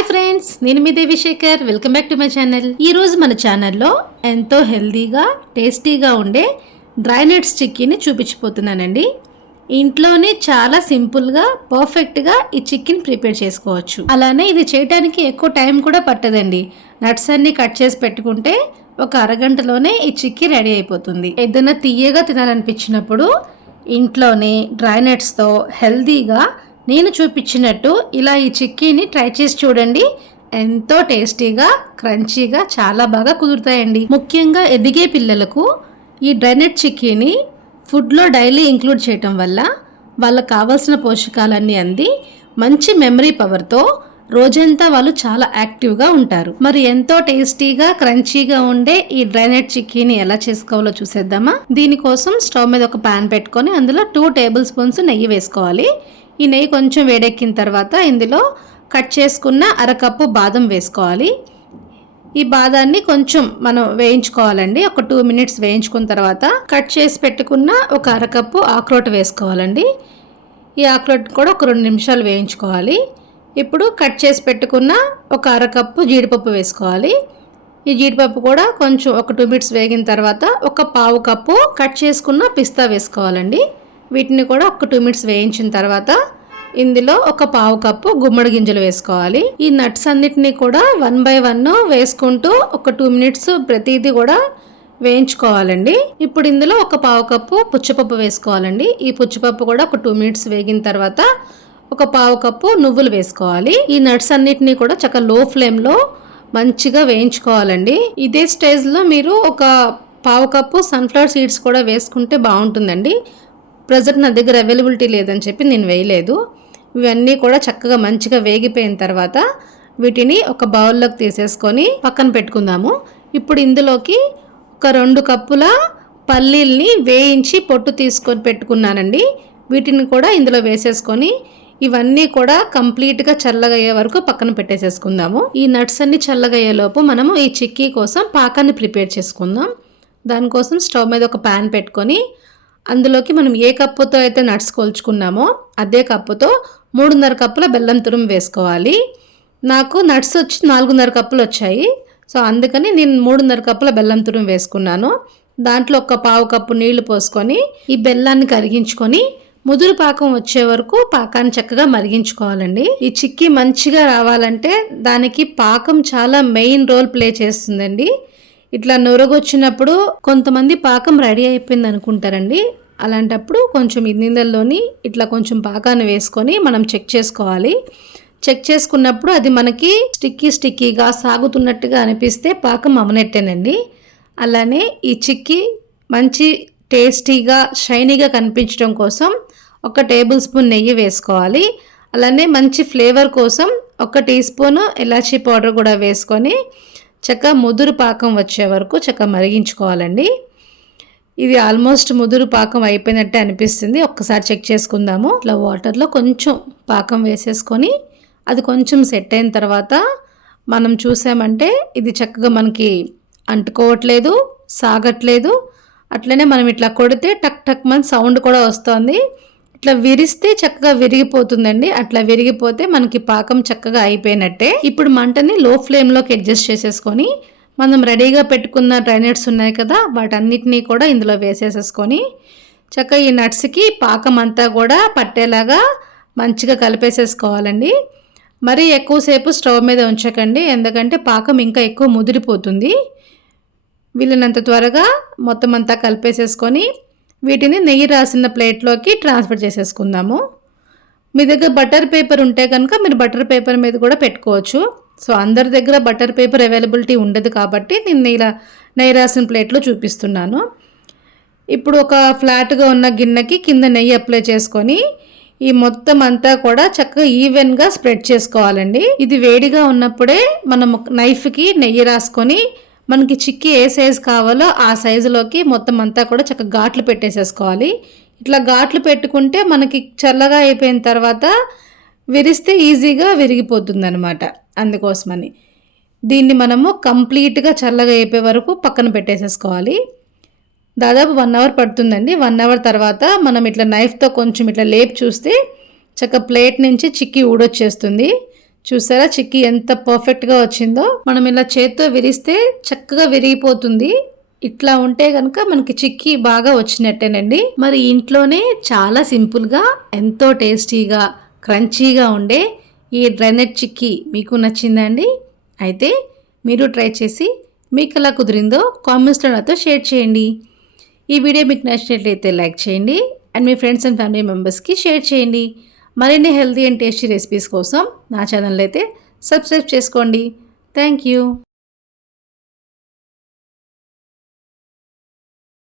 Hi friends నేను మీ Devishekhar. Welcome back to my channel ఈ రోజు మన ఛానల్లో ఎంతో హెల్తీగా టేస్టీగా ఉండే డ్రై నట్స్ చిక్కీని చూపించిపోతున్నానండి ఇంట్లోనే చాలా సింపుల్గా పర్ఫెక్ట్గా ఈ చిక్కీని ప్రిపేర్ చేసుకోవచ్చు. అలానే ఇది చేయడానికి ఎక్కువ టైం కూడా పట్టదండి. నట్స్ అన్ని కట్ చేసి పెట్టుకుంటే ఒక అరగంటలోనే ఈ చిక్కీ రెడీ అయిపోతుంది. ఏదైనా తీయగా తినాలనిపించినప్పుడు ఇంట్లోనే డ్రై నట్స్తో హెల్తీగా నేను చూపించినట్టు ఇలా ఈ చిక్కీని ట్రై చేసి చూడండి. ఎంతో టేస్టీగా క్రంచీగా చాలా బాగా కుదురుతాయండి. ముఖ్యంగా ఎదిగే పిల్లలకు ఈ డ్రైనట్ చిక్కీని ఫుడ్లో డైలీ ఇంక్లూడ్ చేయటం వల్ల వాళ్ళకు కావాల్సిన పోషకాలన్నీ అంది. మంచి మెమరీ పవర్తో రోజంతా వాళ్ళు చాలా యాక్టివ్గా ఉంటారు. మరి ఎంతో టేస్టీగా క్రంచీగా ఉండే ఈ డ్రైనట్ చిక్కీని ఎలా చేసుకోవాలో చూసేద్దామా? దీనికోసం స్టవ్ మీద ఒక పాన్ పెట్టుకొని అందులో టూ టేబుల్ స్పూన్స్ నెయ్యి వేసుకోవాలి. ఈ నెయ్యి కొంచెం వేడెక్కిన తర్వాత ఇందులో కట్ చేసుకున్న అరకప్పు బాదం వేసుకోవాలి. ఈ బాదాన్ని కొంచెం మనం వేయించుకోవాలండి. ఒక టూ మినిట్స్ వేయించుకున్న తర్వాత కట్ చేసి పెట్టుకున్న ఒక అరకప్పు ఆక్రోట్ వేసుకోవాలండి. ఈ ఆక్రోట్ కూడా ఒక రెండు నిమిషాలు వేయించుకోవాలి. ఇప్పుడు కట్ చేసి పెట్టుకున్న ఒక అరకప్పు జీడిపప్పు వేసుకోవాలి. ఈ జీడిపప్పు కూడా కొంచెం ఒక టూ మినిట్స్ వేగిన తర్వాత ఒక పావు కప్పు కట్ చేసుకున్న పిస్తా వేసుకోవాలండి. వీటిని కూడా ఒక టూ మినిట్స్ వేయించిన తర్వాత ఇందులో ఒక పావు కప్పు గుమ్మడి గింజలు వేసుకోవాలి. ఈ నట్స్ అన్నిటినీ కూడా వన్ బై వన్ వేసుకుంటూ ఒక టూ మినిట్స్ ప్రతిదీ కూడా వేయించుకోవాలండి. ఇప్పుడు ఇందులో ఒక పావు కప్పు పుచ్చపప్పు వేసుకోవాలండి. ఈ పుచ్చపప్పు కూడా ఒక టూ మినిట్స్ వేగిన తర్వాత ఒక పావు కప్పు నువ్వులు వేసుకోవాలి. ఈ నట్స్ అన్నిటినీ కూడా చక్కగా లో ఫ్లేమ్లో మంచిగా వేయించుకోవాలండి. ఇదే స్టేజ్లో మీరు ఒక పావు కప్పు సన్ఫ్లవర్ సీడ్స్ కూడా వేసుకుంటే బాగుంటుందండి. ప్రజెంట్ నా దగ్గర అవైలబిలిటీ లేదని చెప్పి నేను వేయలేదు. ఇవన్నీ కూడా చక్కగా మంచిగా వేగిపోయిన తర్వాత వీటిని ఒక బౌల్లోకి తీసేసుకొని పక్కన పెట్టుకుందాము. ఇప్పుడు ఇందులోకి ఒక రెండు కప్పుల పల్లీల్ని వేయించి పొట్టు తీసుకొని పెట్టుకున్నానండి. వీటిని కూడా ఇందులో వేసేసుకొని ఇవన్నీ కూడా కంప్లీట్గా చల్లగయ్యే వరకు పక్కన పెట్టేసేసుకుందాము. ఈ నట్స్ అన్ని చల్లగయ్యేలోపు మనము ఈ చిక్కీ కోసం పాకాన్ని ప్రిపేర్ చేసుకుందాం. దానికోసం స్టవ్ మీద ఒక ప్యాన్ పెట్టుకొని అందులోకి మనం ఏ కప్పుతో అయితే నట్స్ కొల్చుకున్నామో అదే కప్పుతో మూడున్నర కప్పుల బెల్లం తురుము వేసుకోవాలి. నాకు నట్స్ వచ్చి నాలుగున్నర కప్పులు వచ్చాయి. సో అందుకని నేను మూడున్నర కప్పుల బెల్లం తురుము వేసుకున్నాను. దాంట్లో ఒక పావు కప్పు నీళ్ళు పోసుకొని ఈ బెల్లాన్ని కరిగించుకొని ముదురు పాకం వచ్చే వరకు పాకాన్ని చక్కగా మరిగించుకోవాలండి. ఈ చిక్కీ మంచిగా రావాలంటే దానికి పాకం చాలా మెయిన్ రోల్ ప్లే చేస్తుందండి. ఇట్లా నొరగొచ్చినప్పుడు కొంతమంది పాకం రెడీ అయిపోయింది అనుకుంటారండి. అలాంటప్పుడు కొంచెం నీళ్ళల్లోని ఇట్లా కొంచెం పాకాన్ని వేసుకొని మనం చెక్ చేసుకోవాలి. చెక్ చేసుకున్నప్పుడు అది మనకి స్టిక్కీ స్టిక్కీగా సాగుతున్నట్టుగా అనిపిస్తే పాకం అమనెట్టేనండి అలానే ఈ చిక్కీ మంచి టేస్టీగా షైనీగా కనిపించడం కోసం ఒక టేబుల్ స్పూన్ నెయ్యి వేసుకోవాలి. అలానే మంచి ఫ్లేవర్ కోసం ఒక టీ స్పూన్ ఎలాచీ పౌడర్ కూడా వేసుకొని చక్క ముదురు పాకం వచ్చే వరకు చక్క మరిగించుకోవాలండి. ఇది ఆల్మోస్ట్ ముదురు పాకం అయిపోయినట్టే అనిపిస్తుంది. ఒక్కసారి చెక్ చేసుకుందాము. ఇట్లా వాటర్లో కొంచెం పాకం వేసేసుకొని అది కొంచెం సెట్ అయిన తర్వాత మనం చూసామంటే ఇది చక్కగా మనకి అంటుకోవట్లేదు సాగట్లేదు. అట్లనే మనం ఇట్లా కొడితే టక్ టక్ మన సౌండ్ కూడా వస్తుంది. ఇట్లా విరిస్తే చక్కగా విరిగిపోతుందండి. అట్లా విరిగిపోతే మనకి పాకం చక్కగా అయిపోయినట్టే. ఇప్పుడు మంటని లో ఫ్లేమ్లోకి అడ్జస్ట్ చేసేసుకొని మనం రెడీగా పెట్టుకున్న డ్రై నట్స్ ఉన్నాయి కదా వాటన్నిటినీ కూడా ఇందులో వేసేసేసుకొని చక్కగా ఈ నట్స్కి పాకం అంతా కూడా పట్టేలాగా మంచిగా కలిపేసేసుకోవాలండి. మరీ ఎక్కువసేపు స్టవ్ మీద ఉంచకండి. ఎందుకంటే పాకం ఇంకా ఎక్కువ ముదిరిపోతుంది. వీళ్ళనంత త్వరగా మొత్తం అంతా కలిపేసేసుకొని వీటిని నెయ్యి రాసిన ప్లేట్లోకి ట్రాన్స్ఫర్ చేసేసుకుందాము. మీ దగ్గర బటర్ పేపర్ ఉంటే కనుక మీరు బటర్ పేపర్ మీద కూడా పెట్టుకోవచ్చు. సో అందరి దగ్గర బటర్ పేపర్ అవైలబిలిటీ ఉండదు కాబట్టి నేను నెయ్యి నెయ్యి రాసిన ప్లేట్లో చూపిస్తున్నాను. ఇప్పుడు ఒక ఫ్లాట్గా ఉన్న గిన్నెకి కింద నెయ్యి అప్లై చేసుకొని ఈ మొత్తం అంతా కూడా చక్కగా ఈవెన్గా స్ప్రెడ్ చేసుకోవాలండి. ఇది వేడిగా ఉన్నప్పుడే మనం నైఫ్కి నెయ్యి రాసుకొని మనకి చిక్కి ఏ సైజు కావాలో ఆ సైజులోకి మొత్తం అంతా కూడా చక్కగా ఘాట్లు పెట్టేసేసుకోవాలి. ఇట్లా ఘాట్లు పెట్టుకుంటే మనకి చల్లగా అయిపోయిన తర్వాత విరిస్తే ఈజీగా విరిగిపోతుంది అనమాట అందుకోసమని దీన్ని మనము కంప్లీట్గా చల్లగా అయిపోయే వరకు పక్కన పెట్టేసేసుకోవాలి. దాదాపు వన్ అవర్ పడుతుందండి. వన్ అవర్ తర్వాత మనం ఇట్లా నైఫ్తో కొంచెం ఇట్లా లేపి చూస్తే చక్క ప్లేట్ నుంచి చిక్కి ఊడొచ్చేస్తుంది. చూసారా? చిక్కీ ఎంత పర్ఫెక్ట్గా వచ్చిందో. మనం ఇలా చేత్తో విరిస్తే చక్కగా విరిగిపోతుంది. ఇట్లా ఉంటే కనుక మనకి చిక్కీ బాగా వచ్చినట్టేనండి. మరి ఇంట్లోనే చాలా సింపుల్గా ఎంతో టేస్టీగా క్రంచీగా ఉండే ఈ డ్రైనెట్ చిక్కీ మీకు నచ్చిందండి. అయితే మీరు ట్రై చేసి మీకు ఎలా కుదిరిందో కామెంట్స్లో నాతో షేర్ చేయండి. ఈ వీడియో మీకు నచ్చినట్లయితే లైక్ చేయండి. అండ్ మీ ఫ్రెండ్స్ అండ్ ఫ్యామిలీ మెంబర్స్కి షేర్ చేయండి. మరిన్ని హెల్తీ అండ్ టేస్టీ రెసిపీస్ కోసం నా ఛానల్ అయితే సబ్స్క్రైబ్ చేసుకోండి. Thank you.